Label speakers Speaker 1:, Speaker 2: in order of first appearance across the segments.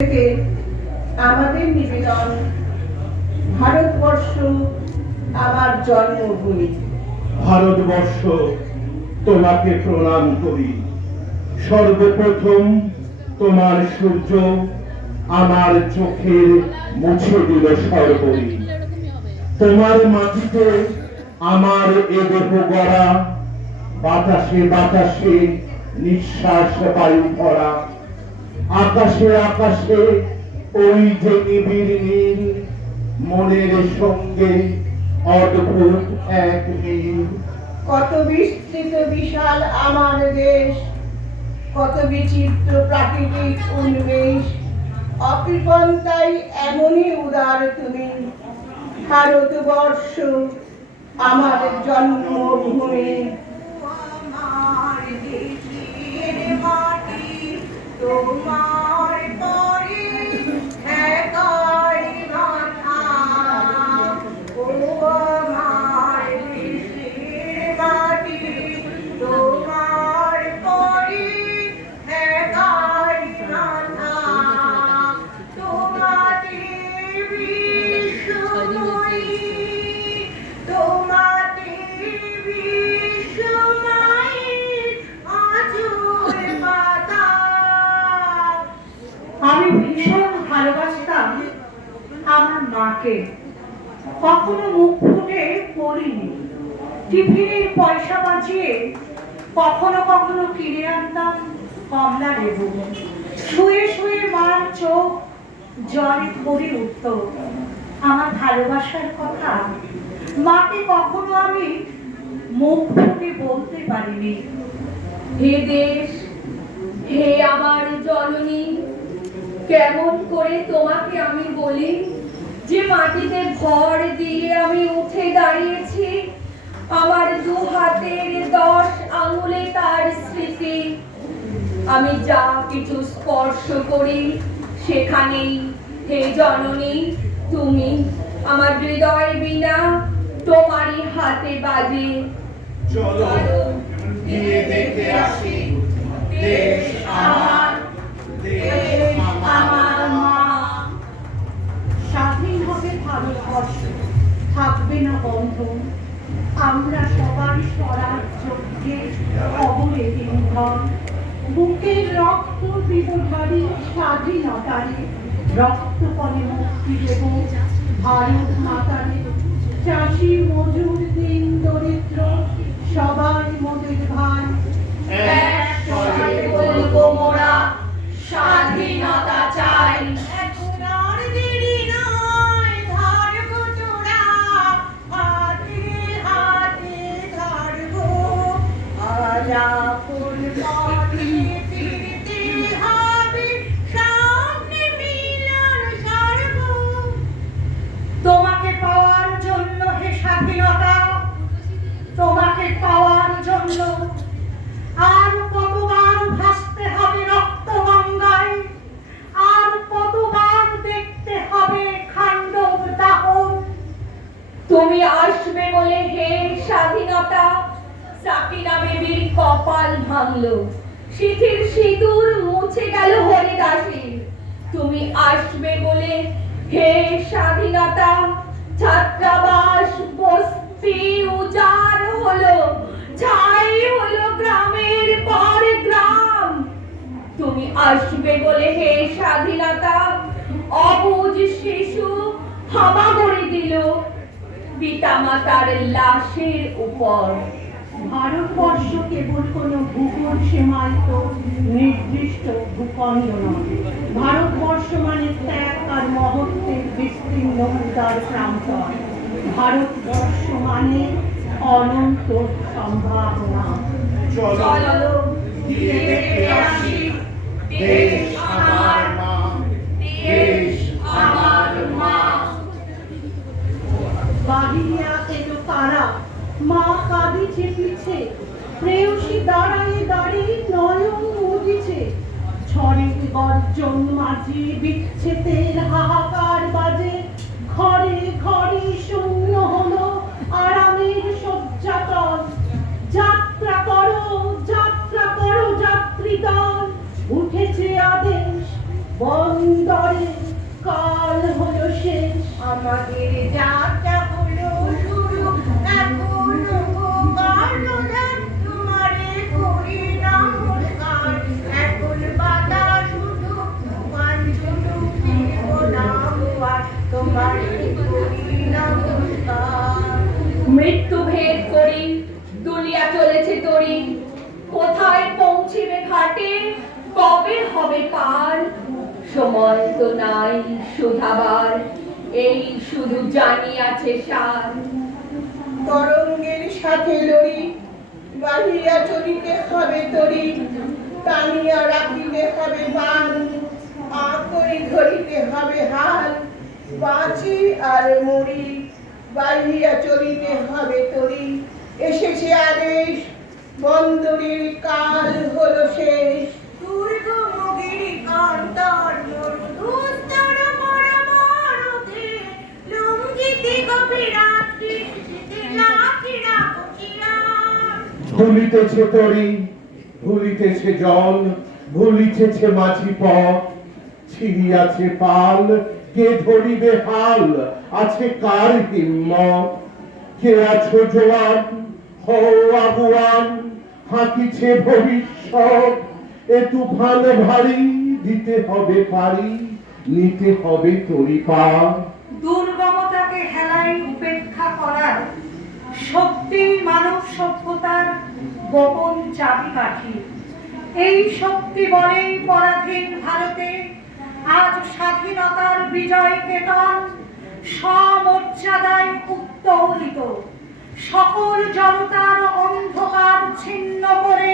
Speaker 1: থেকে আমাদের নিবেদন, ভারতবর্ষ আমার জন্মভূমি।
Speaker 2: ভারতবর্ষ, তোমাকে প্রণাম করি। সর্বপ্রথম তোমার সূর্য আমার চোখের মুছে দিল সর্বই। তোমার মাটিতে আমার এ দেহ গড়া, বাতাসে বাতাসে নিঃশ্বাস বায়ু ভরা। আকাশে আকাশে, ওই যে নিবিড় নীল, মনের সঙ্গে অদ্ভুত এক মিল
Speaker 1: কত বিস্তৃত, বিশাল আমার দেশ, কত বিচিত্র প্রাকৃতিক উন্মেষ। অকৃপণ তাই এমনই উদার তুমি। ভারতবর্ষ, আমার জন্মভূমি।
Speaker 3: আমার মাটি তোমার পরে
Speaker 4: কখনো মুখ ফুটে পড়িনি। টিফিনের পয়সা বাঁচিয়ে কখনো কখনো কিনে আনতাম কমলা লেবু। শুয়ে শুয়ে মার চোখ জলে ভরে উঠত। আমার ভালোবাসার কথা মাকে কখনো আমি মুখ ফুটে বলতে পারিনি।
Speaker 5: হে দেশ, হে আমার জননী, কেমন করে তোমাকে আমি বলি? যে মাটিতে ভর দিয়ে আমি উঠে দাঁড়িয়েছি আমার দু হাতের দশ আঙুলে তার স্মৃতি। আমি যা কিছু স্পর্শ করি সেখানেই হে জননী তুমি আমার হৃদয় বিনা তোমারই হাতে বাজে।
Speaker 2: চলো গিয়ে দেখে আসি। দেশ আমার দেশ
Speaker 4: ভারতবর্ষ থাকবে না আমরা যজ্ঞে বুকের রক্ত বিবধারী স্বাধীনতারে রক্ত পরে মুক্তি দেব ভারত মাতারে চাষি মজুর দিন দরিদ্র সবাই তোমাকে পাওয়ার জন্য হে স্বাধীনতা তোমাকে পাওয়ার জন্য আর কতবার ভাসতে হবে রক্ত গঙ্গায় আর কতবার দেখতে হবে খান্ডব দাহন
Speaker 5: তুমি আসবে বলে হে স্বাধীনতা সাকিনা বেবির কপাল ভাঙলো। সিথির সিঁদুর মুছে গেল হরিদাসীর। তুমি আসবে বলে হে স্বাধীনতা, ছাত্রাবাস বস্তি উজাড় হলো, ছাই হলো গ্রামের পর গ্রাম। তুমি আসবে বলে হে স্বাধীনতা, অবুজ শিশু হামাগুড়ি দিল। পিতামাতার লাশের উপর
Speaker 4: ভারতবর্ষ কেবল কোনো ভূগোল সীমায়িত নির্দিষ্ট ভূখণ্ড নয়। ভারতবর্ষ মানে ত্যাগ আর মহত্বের বিস্তীর্ণ উদার প্রান্তর। ভারতবর্ষ মানে অনন্ত সম্ভাবনা।
Speaker 2: চলো
Speaker 5: চলো
Speaker 2: গিয়ে দেখে আসি দেশ আমার মা দেশ
Speaker 5: আমার মা
Speaker 4: বাহিয়া এলো তারা মা কাঁদিছে পিছে প্রেয়সী দাঁড়ায়ে দাঁড়িয়ে নয়ন মুদিছে ঝড়ের গর্জন মাঝে বিচ্ছেদের হাহাকার বাজে। ঘরে ঘরে শূন্য হলো আরামের শয্যাতল। যাত্রা করো যাত্রা করো যাত্রী দল। উঠেছে আদেশ বন্ধ তরে কাল হলো শেষ।
Speaker 3: আমাদের যাত্রা
Speaker 5: মৃত্যু ভেদ করি, দুনিয়া চলেছে তরি। কোথায় পৌঁছিবে ঘাটে, কবে হবে পার? সময় তো নাই শুধাবার এই শুধু জানিয়াছে সার।
Speaker 1: তরঙ্গের সাথে লড়ি, বাহিয়া চলিতে হবে তরি, টানিয়া রাখিতে হবে বান আকরি ধরিতে হবে হাল বাঁচি আর মরি বাহিয়া চলিতে হবে তরি। এসেছে আদেশ বন্দরের কাল হলো শেষ।
Speaker 3: দুর্গমগিরি কান্তর মরুদুস্তর পরমারুতে লুঙ্গিতে গভীরাত্রি শীতে লাঠিরা
Speaker 2: ভুলিতেছে তরি ভুলিতেছে জল ভুলিতেছে মাঝি পথ ছিড়িয়াছে পাল কে ধরিবে হাল? আছে কার হিম্মত? কে আছো জোয়ান? হও আগুয়ান হাঁকিছে ভবিষ্যৎ। এ তুফান ভারী, দিতে হবে পারি, নিতে হবে তরি পার
Speaker 4: দুর্গমতাকে হেলায় উপেক্ষা করার শক্তি মানব সভ্যতার গোপন চাবি কাঠি এই শক্তি বলেই পরাধীন ভারতে আজ স্বাধীনতার বিজয় কেতন সমর্যাদায় উত্তোলিত। সকল জনতার অন্ধকার ছিন্ন করে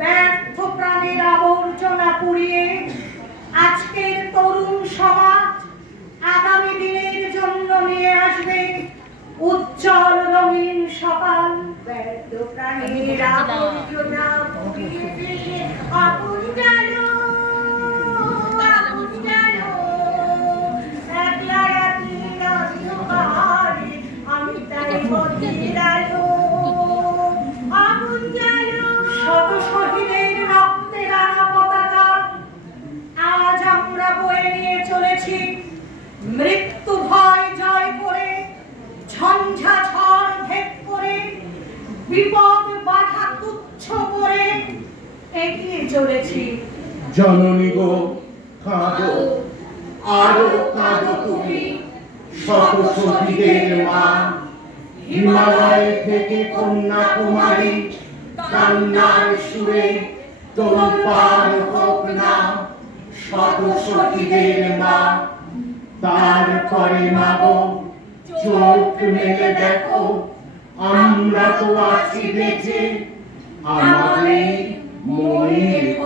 Speaker 4: ব্যর্থ প্রাণের আবর্জনা পুড়িয়ে আজকের তরুণ সমাজ আগামী দিনের জন্য নিয়ে আসবে উজ্জ্বল রঙিন সকাল।
Speaker 3: ব্যর্থ প্রাণীর আবর্জনা
Speaker 4: বিপদ বাধা তুচ্ছ করে এগিয়ে চলেছি।
Speaker 2: জননী গো কাঁদো। আরও কাঁদো তুমি। শত শহীদের মা হিমালয় থেকে কন্যাকুমারী কান্নার সুরে তোর পার হোক না। শত শহীদের মা তারপরে মাগো চোখ মেলে দেখো। আমরা তো আছি বেঁচে। আমাদের মনে রেখো